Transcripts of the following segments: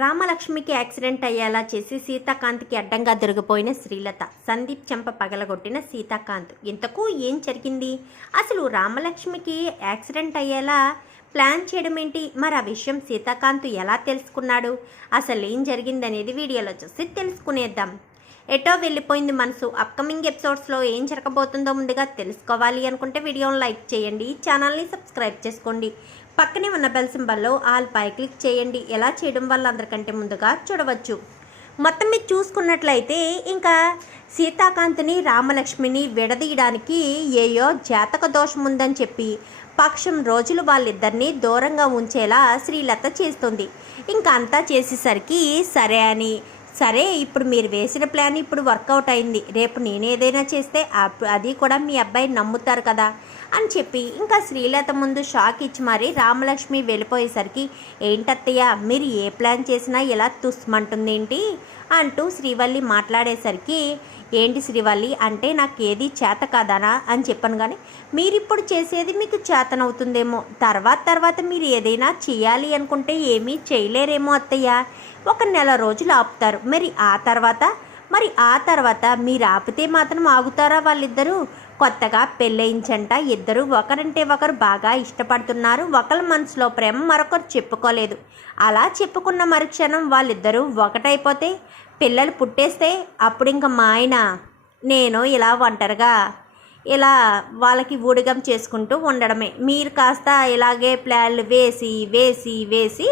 రామలక్ష్మికి accident అయ్యేలా చేసి సీతాకాంత్కి అడ్డంగా దొరికిపోయిన శ్రీలత, సందీప్ చెంప పగలగొట్టిన సీతాకాంత్. ఇంతకు ఏం జరిగింది? అసలు రామలక్ష్మికి యాక్సిడెంట్ అయ్యేలా ప్లాన్ చేయడం ఏంటి? మరి ఆ విషయం సీతాకాంత్ ఎలా తెలుసుకున్నాడు? అసలు ఏం జరిగిందనేది వీడియోలో చూసి తెలుసుకునేద్దాం. ఎటో వెళ్ళిపోయింది మనసు. అప్కమింగ్ ఎపిసోడ్స్లో ఏం జరగబోతుందో ముందుగా తెలుసుకోవాలి అనుకుంటే వీడియోని లైక్ చేయండి, ఛానల్ని సబ్స్క్రైబ్ చేసుకోండి, పక్కనే ఉన్న బెల్ సింబల్లో ఆల్ పై క్లిక్ చేయండి. ఎలా చేయడం వల్ల అందరికంటే ముందుగా చూడవచ్చు. మొత్తం మీరు చూసుకున్నట్లయితే ఇంకా సీతాకాంత్ని రామలక్ష్మిని విడదీయడానికి ఏయో జాతక దోషం ఉందని చెప్పి పక్షం రోజులు వాళ్ళిద్దరినీ దూరంగా ఉంచేలా శ్రీలత చేస్తుంది. ఇంకా అంతా చేసేసరికి సరే ఇప్పుడు మీరు వేసిన ప్లాన్ ఇప్పుడు వర్కౌట్ అయింది, రేపు నేనేదైనా చేస్తే అది కూడా మీ అబ్బాయి నమ్ముతారు కదా అని చెప్పి ఇంకా శ్రీలత ముందు షాక్ ఇచ్చి మరి రామలక్ష్మి వెళ్ళిపోయేసరికి, ఏంటత్తయ్య మీరు ఏ ప్లాన్ చేసినా ఇలా తుస్మంటుంది ఏంటి అంటూ శ్రీవల్లి మాట్లాడేసరికి, ఏంటి శ్రీవల్లి అంటే నాకు ఏది చేత కాదనా అని చెప్పాను. కానీ మీరిప్పుడు చేసేది మీకు చేతనవుతుందేమో, తర్వాత మీరు ఏదైనా చేయాలి అనుకుంటే ఏమీ చేయలేరేమో అత్తయ్య, ఒక నెల రోజులు ఆపుతారు, మరి ఆ తర్వాత మీరు ఆపితే మాత్రం ఆగుతారా? వాళ్ళిద్దరూ కొత్తగా పెళ్ళయించంట, ఇద్దరు ఒకరంటే ఒకరు బాగా ఇష్టపడుతున్నారు, ఒకరి మనసులో ప్రేమ మరొకరు చెప్పుకోలేదు, అలా చెప్పుకున్న మరుక్షణం వాళ్ళిద్దరూ ఒకటైపోతే పిల్లలు పుట్టేస్తే అప్పుడు ఇంకా మా ఆయన నేను ఇలా ఒంటరిగా ఇలా వాళ్ళకి ఊడిగం చేసుకుంటూ ఉండడమే, మీరు కాస్త ఇలాగే ప్లాన్లు వేసి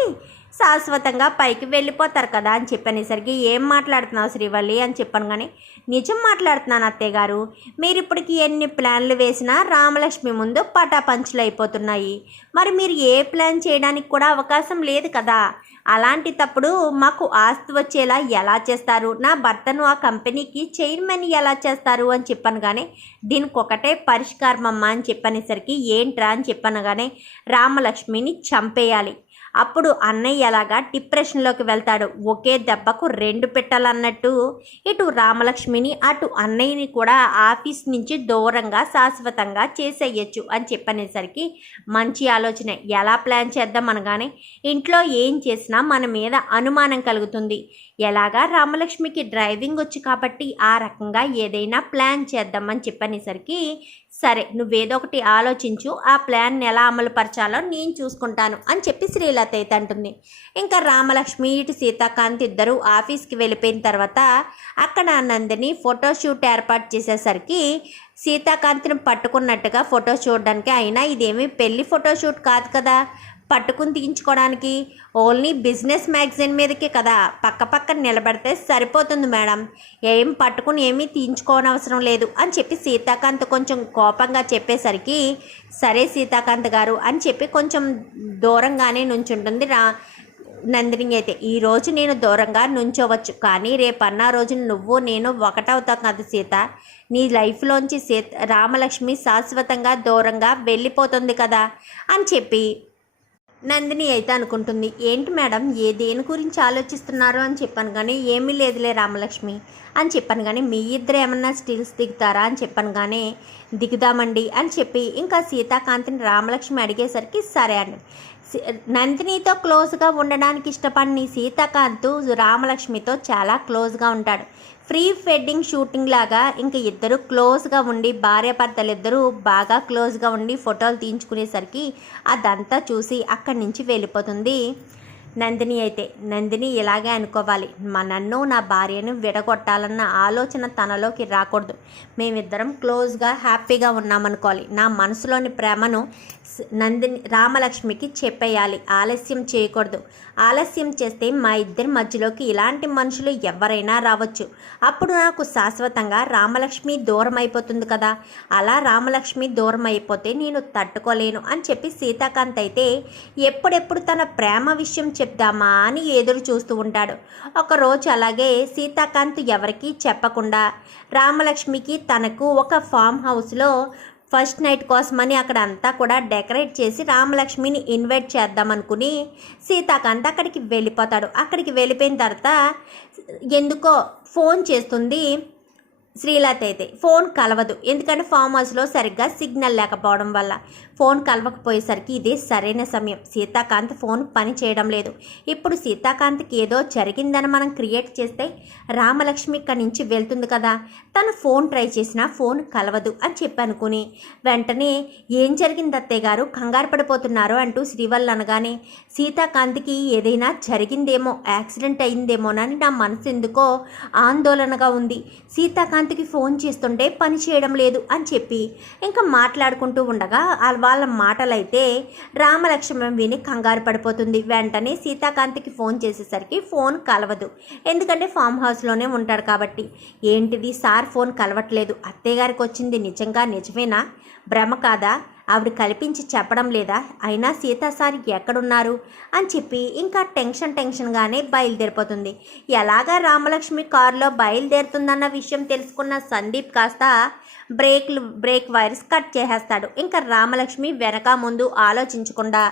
శాశ్వతంగా పైకి వెళ్ళిపోతారు కదా అని చెప్పనేసరికి, ఏం మాట్లాడుతున్నావు శ్రీవల్లి అని చెప్పాను. కానీ నిజం మాట్లాడుతున్నాను అత్తయ్య గారు, మీరు ఇప్పటికి ఎన్ని ప్లాన్లు వేసినా రామలక్ష్మి ముందు పటాపంచులు అయిపోతున్నాయి, మరి మీరు ఏ ప్లాన్ చేయడానికి కూడా అవకాశం లేదు కదా, అలాంటి తప్పుడు మాకు ఆస్తి వచ్చేలా ఎలా చేస్తారు, నా భర్తను ఆ కంపెనీకి చైర్మన్ ఎలా చేస్తారు అని చెప్పాను. కానీ దీనికి ఒకటే పరిష్కారం అమ్మ అని చెప్పనేసరికి, ఏంట్రా అని చెప్పాను. కానీ రామలక్ష్మిని చంపేయాలి, అప్పుడు అన్నయ్య ఎలాగా డిప్రెషన్లోకి వెళ్తాడు, ఒకే దెబ్బకు రెండు పెట్టాలన్నట్టు ఇటు రామలక్ష్మిని అటు అన్నయ్యని కూడా ఆఫీస్ నుంచి దూరంగా శాశ్వతంగా చేసేయచ్చు అని చెప్పనేసరికి, మంచి ఆలోచన, ఎలా ప్లాన్ చేద్దాం అనగానే ఇంట్లో ఏం చేసినా మన మీద అనుమానం కలుగుతుంది, ఎలాగా రామలక్ష్మికి డ్రైవింగ్ వచ్చు కాబట్టి ఆ రకంగా ఏదైనా ప్లాన్ చేద్దామని చెప్పనేసరికి, సరే నువ్వేదో ఒకటి ఆలోచించు, ఆ ప్లాన్ ఎలా అమలు పరచాలో నేను చూసుకుంటాను అని చెప్పి శ్రీలత అయితే అంటుంది. ఇంకా రామలక్ష్మి ఇటు సీతాకాంత్ ఇద్దరు ఆఫీస్కి వెళ్ళిపోయిన తర్వాత అక్కడ నందిని ఫోటోషూట్ ఏర్పాటు చేసేసరికి సీతాకాంత్ని పట్టుకున్నట్టుగా ఫోటో చూడడానికి, అయినా ఇదేమీ పెళ్లి ఫోటోషూట్ కాదు కదా, పట్టుకుని తీయించుకోవడానికి ఓన్లీ బిజినెస్ మ్యాగజైన్ మీదకే కదా, పక్క నిలబడితే సరిపోతుంది మేడం, ఏం పట్టుకుని ఏమీ తీయించుకోనవసరం లేదు అని చెప్పి సీతాకాంత్ కొంచెం కోపంగా చెప్పేసరికి, సరే సీతాకాంత్ గారు అని చెప్పి కొంచెం దూరంగానే నుంచుంటుంది నందిని అయితే. ఈరోజు నేను దూరంగా నుంచోవచ్చు, కానీ రేపన్నా రోజు నువ్వు నేను ఒకటవుతాం కదా సీత, నీ లైఫ్లోంచి రామలక్ష్మి శాశ్వతంగా దూరంగా వెళ్ళిపోతుంది కదా అని చెప్పి నందిని అయితే అనుకుంటుంది. ఏంటి మేడం దేని గురించి ఆలోచిస్తున్నారు అని చెప్పాను. కానీ ఏమీ లేదులే రామలక్ష్మి అని చెప్పాను. కానీ మీ ఇద్దరు ఏమన్నా స్టిల్స్ దిగుతారా అని చెప్పాను. కానీ దిగుదామండి అని చెప్పి ఇంకా సీతాకాంత్ని రామలక్ష్మి అడిగేసరికి సరే అండి. నందినితో క్లోజ్గా ఉండడానికి ఇష్టపడిన సీతాకాంత్ రామలక్ష్మితో చాలా క్లోజ్గా ఉంటాడు. ప్రీ వెడ్డింగ్ షూటింగ్ లాగా ఇంకా ఇద్దరు క్లోజ్గా ఉండి భార్యాభర్తలు ఇద్దరు బాగా క్లోజ్గా ఉండి ఫోటోలు తీయించుకునేసరికి అదంతా చూసి అక్కడి నుంచి వెళ్ళిపోతుంది నందిని అయితే. నందిని ఇలాగే అనుకోవాలి, నన్ను నా భార్యను విడగొట్టాలన్న ఆలోచన తనలోకి రాకూడదు, మేమిద్దరం క్లోజ్గా హ్యాపీగా ఉన్నామనుకోవాలి, నా మనసులోని ప్రేమను రామలక్ష్మికి చెప్పేయాలి, ఆలస్యం చేయకూడదు, ఆలస్యం చేస్తే మా ఇద్దరి మధ్యలోకి ఇలాంటి మనుషులు ఎవరైనా రావచ్చు, అప్పుడు నాకు శాశ్వతంగా రామలక్ష్మి దూరం అయిపోతుంది కదా, అలా రామలక్ష్మి దూరం అయిపోతే నేను తట్టుకోలేను అని చెప్పి సీతాకాంత్ అయితే ఎప్పుడెప్పుడు తన ప్రేమ విషయం చెప్దామా అని ఎదురు చూస్తూ ఉంటాడు. ఒకరోజు అలాగే సీతాకాంత్ ఎవరికీ చెప్పకుండా రామలక్ష్మికి తనకు ఒక ఫామ్ హౌస్లో ఫస్ట్ నైట్ కోసమని అక్కడ అంతా కూడా డెకరేట్ చేసి రామలక్ష్మిని ఇన్వైట్ చేద్దామనుకుని సీతాకాంత్ అక్కడికి వెళ్ళిపోతాడు. అక్కడికి వెళ్ళిపోయిన తర్వాత ఎందుకో ఫోన్ చేస్తుంది శ్రీలత అయితే. ఫోన్ కలవదు, ఎందుకంటే ఫామ్ హౌస్లో సరిగ్గా సిగ్నల్ లేకపోవడం వల్ల ఫోన్ కలవకపోయేసరికి ఇదే సరైన సమయం. సీతాకాంత్ ఫోన్ పని చేయడం లేదు. ఇప్పుడు సీతాకాంత్కి ఏదో జరిగిందని మనం క్రియేట్ చేస్తే రామలక్ష్మి ఇక్కడి నుంచి వెళ్తుంది కదా, తను ఫోన్ ట్రై చేసినా ఫోన్ కలవదు అని చెప్పి అనుకుని వెంటనే ఏం జరిగింది అత్తయ్య గారు, కంగారు పడిపోతున్నారు అంటూ శ్రీవల్లి అనగానే సీతాకాంత్కి ఏదైనా జరిగిందేమో, యాక్సిడెంట్ అయిందేమోనని నా మనసు ఎందుకో ఆందోళనగా ఉంది. సీతాకాంత్కి ఫోన్ చేస్తుంటే పని చేయడం లేదు అని చెప్పి ఇంకా మాట్లాడుకుంటూ ఉండగా వాళ్ళ మాటలైతే రామలక్ష్మి విని కంగారు పడిపోతుంది. వెంటనే సీతాకాంత్కి ఫోన్ చేసేసరికి ఫోన్ కలవదు. ఎందుకంటే ఫామ్ హౌస్లోనే ఉంటాడు కాబట్టి. ఏంటిది సార్ ఫోన్ కలవట్లేదు, అత్తయ్య గారికి వచ్చింది నిజమేనా, భ్రమ కాదా, ఆవిడ కల్పించి చెప్పడం లేదా, అయినా సీతా సార్ ఎక్కడున్నారు అని చెప్పి ఇంకా టెన్షన్గానే బయలుదేరిపోతుంది. ఎలాగా రామలక్ష్మి కారులో బయలుదేరుతుందన్న విషయం తెలుసుకున్న సందీప్ కాస్త బ్రేక్ వైర్స్ కట్ చేసేస్తాడు. ఇంకా రామలక్ష్మి వెనక ముందు ఆలోచించకుండా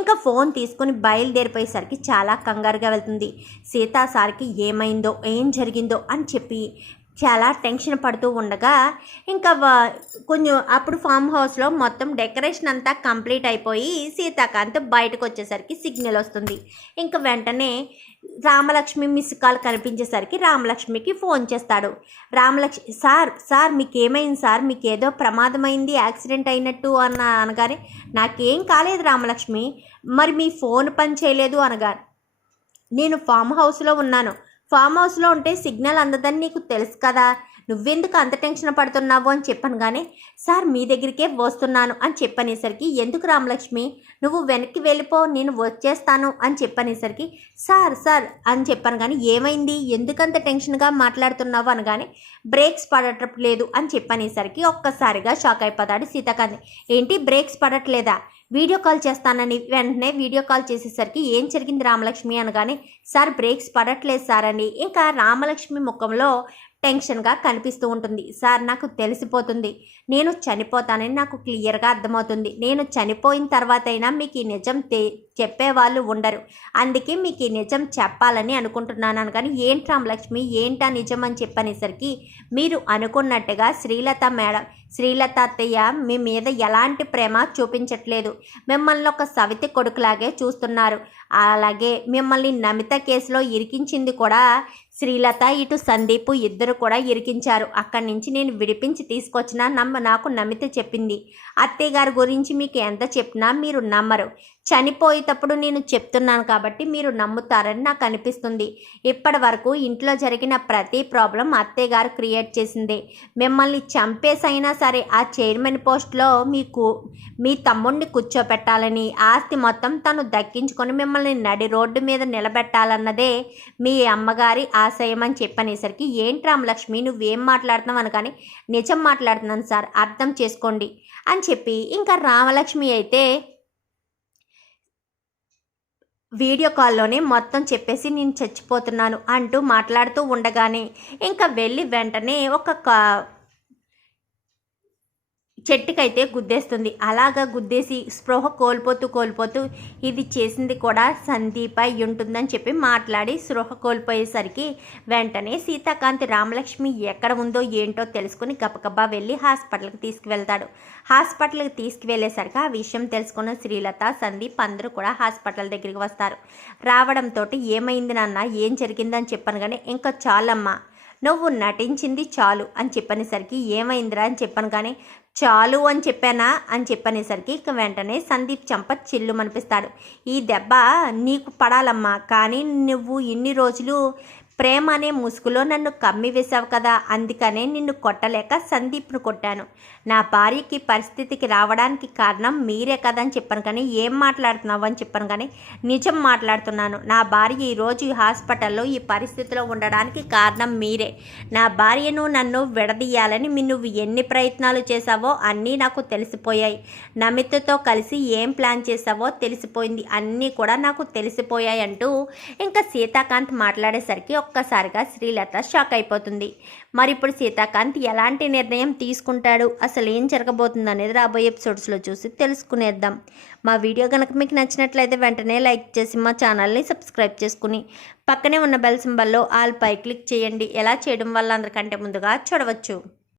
ఇంకా ఫోన్ తీసుకుని బయలుదేరిపోయేసరికి చాలా కంగారుగా వెళ్తుంది. సీతా సార్కి ఏమైందో ఏం జరిగిందో అని చెప్పి చాలా టెన్షన్ పడుతూ ఉండగా ఇంకా కొంచెం అప్పుడు ఫామ్ హౌస్లో మొత్తం డెకరేషన్ అంతా కంప్లీట్ అయిపోయి సీతాకాంత్ బయటకు వచ్చేసరికి సిగ్నల్ వస్తుంది. ఇంకా వెంటనే రామలక్ష్మి మిస్ కాల్ కనిపించేసరికి రామలక్ష్మికి ఫోన్ చేస్తాడు. రామలక్ష్మి సార్ మీకేమైంది సార్, మీకు ఏదో ప్రమాదమైంది, యాక్సిడెంట్ అయినట్టు అనగానే నాకేం కాలేదు రామలక్ష్మి, మరి మీ ఫోన్ పని చేయలేదు అనగా నేను ఫామ్ హౌస్లో ఉన్నాను, ఫామ్ హౌస్లో ఉంటే సిగ్నల్ అందదని నీకు తెలుసు కదా, నువ్వెందుకు అంత టెన్షన్ పడుతున్నావు అని చెప్పాను. కానీ సార్ మీ దగ్గరికే వస్తున్నాను అని చెప్పనేసరికి ఎందుకు రామలక్ష్మి నువ్వు వెనక్కి వెళ్ళిపో, నేను వచ్చేస్తాను అని చెప్పనేసరికి సార్ అని చెప్పాను. కానీ ఏమైంది, ఎందుకంత టెన్షన్గా మాట్లాడుతున్నావు అనగానే బ్రేక్స్ పడట్లేదు అని చెప్పనేసరికి ఒక్కసారిగా షాక్ అయిపోతాడు సీతాకాంత్. ఏంటి బ్రేక్స్ పడట్లేదా, వీడియో కాల్ చేస్తానని వెంటనే వీడియో కాల్ చేసేసరికి ఏం జరిగింది రామలక్ష్మి అనగానే సార్ బ్రేక్స్ పడట్లేదు సార్ అని ఇంకా రామలక్ష్మి ముఖంలో టెన్షన్గా కనిపిస్తూ ఉంటుంది. సార్ నాకు తెలిసిపోతుంది, నేను చనిపోతానని నాకు క్లియర్గా అర్థమవుతుంది, నేను చనిపోయిన తర్వాత అయినా మీకు ఈ నిజం చెప్పేవాళ్ళు ఉండరు, అందుకే మీకు ఈ నిజం చెప్పాలని అనుకుంటున్నాను. కానీ ఏంటి రామలక్ష్మి ఏంటా నిజం అని చెప్పనేసరికి మీరు అనుకున్నట్టుగా శ్రీలత అత్తయ్య మీ మీద ఎలాంటి ప్రేమ చూపించట్లేదు, మిమ్మల్ని ఒక సవితి కొడుకులాగే చూస్తున్నారు, అలాగే మిమ్మల్ని నమిత కేసులో ఇరికించింది కూడా శ్రీలత, ఇటు సందీప్ ఇద్దరు కూడా ఇరికించారు. అక్కడి నుంచి నేను విడిపించి తీసుకొచ్చినా నాకు నమిత చెప్పింది, అత్తయ్య గారి గురించి మీకు ఎంత చెప్పినా మీరు నమ్మరు, చనిపోయేటప్పుడు నేను చెప్తున్నాను కాబట్టి మీరు నమ్ముతారని నాకు అనిపిస్తుంది. ఇప్పటి వరకు ఇంట్లో జరిగిన ప్రతి ప్రాబ్లం అత్తయ్య గారు క్రియేట్ చేసిందే, మిమ్మల్ని చంపేసైనా సరే ఆ చైర్మన్ పోస్ట్లో మీ తమ్ముడిని కూర్చోపెట్టాలని, ఆస్తి మొత్తం తను దక్కించుకొని మిమ్మల్ని నడి రోడ్డు మీద నిలబెట్టాలన్నదే మీ అమ్మగారి ఆశయం అని చెప్పనేసరికి ఏంటి రామలక్ష్మి నువ్వేం మాట్లాడుతున్నావు అనగానే నిజం మాట్లాడుతున్నాను సార్, అర్థం చేసుకోండి అని చెప్పి ఇంకా రామలక్ష్మి అయితే వీడియో కాల్లోనే మొత్తం చెప్పేసి నేను చచ్చిపోతున్నాను అంటూ మాట్లాడుతూ ఉండగానే ఇంకా వెళ్ళి వెంటనే ఒక చెట్టుకైతే గుద్దేస్తుంది. అలాగా గుద్దేసి స్పృహ కోల్పోతూ ఇది చేసింది కూడా సందీప్ అయి ఉంటుందని చెప్పి మాట్లాడి స్పృహ కోల్పోయేసరికి వెంటనే సీతాకాంత్ రామలక్ష్మి ఎక్కడ ఉందో ఏంటో తెలుసుకుని గబగబా వెళ్ళి హాస్పిటల్కి తీసుకువెళ్తాడు. హాస్పిటల్కి తీసుకువెళ్ళేసరికి ఆ విషయం తెలుసుకున్న శ్రీలత, సందీప్ అందరూ కూడా హాస్పిటల్ దగ్గరికి వస్తారు. రావడంతో ఏమైంది నాన్న, ఏం జరిగిందని చెప్పాను. కానీ ఇంకా చాలమ్మా, నువ్వు నటించింది చాలు అని చెప్పనేసరికి ఏమైందిరా అని చెప్పాను. కానీ చాలు అని చెప్పానా అని చెప్పనేసరికి ఇక వెంటనే సందీప్ చెంప చిల్లు అనిపిస్తాడు. ఈ దెబ్బ నీకు పడాలమ్మా, కానీ నువ్వు ఇన్ని రోజులు ప్రేమ అనే ముసుగులో నన్ను కమ్మి వేశావు కదా, అందుకనే నిన్ను కొట్టలేక సందీప్ను కొట్టాను. నా భార్యకి పరిస్థితికి రావడానికి కారణం మీరే కదా అని చెప్పాను. కానీ ఏం మాట్లాడుతున్నావు అని చెప్పాను. కానీ నిజం మాట్లాడుతున్నాను, నా భార్య ఈరోజు ఈ హాస్పిటల్లో ఈ పరిస్థితిలో ఉండడానికి కారణం మీరే. నా భార్యను నన్ను విడదీయాలని నువ్వు ఎన్ని ప్రయత్నాలు చేశావో అన్నీ నాకు తెలిసిపోయాయి. నమితతో కలిసి ఏం ప్లాన్ చేశావో తెలిసిపోయింది, అన్నీ కూడా నాకు తెలిసిపోయాయి అంటూ ఇంకా సీతాకాంత్ మాట్లాడేసరికి ఒక్కసారిగా శ్రీలత షాక్ అయిపోతుంది. మరి ఇప్పుడు సీతాకాంత్ ఎలాంటి నిర్ణయం తీసుకుంటాడు, అసలు ఏం జరగబోతుంది అనేది రాబోయే ఎపిసోడ్స్లో చూసి తెలుసుకునేద్దాం. మా వీడియో కనుక మీకు నచ్చినట్లయితే వెంటనే లైక్ చేసి మా ఛానల్ని సబ్స్క్రైబ్ చేసుకుని పక్కనే ఉన్న బెల్ సింబల్లో ఆల్ పై క్లిక్ చేయండి. ఎలా చేయడం వల్ల అందరికంటే ముందుగా చూడవచ్చు.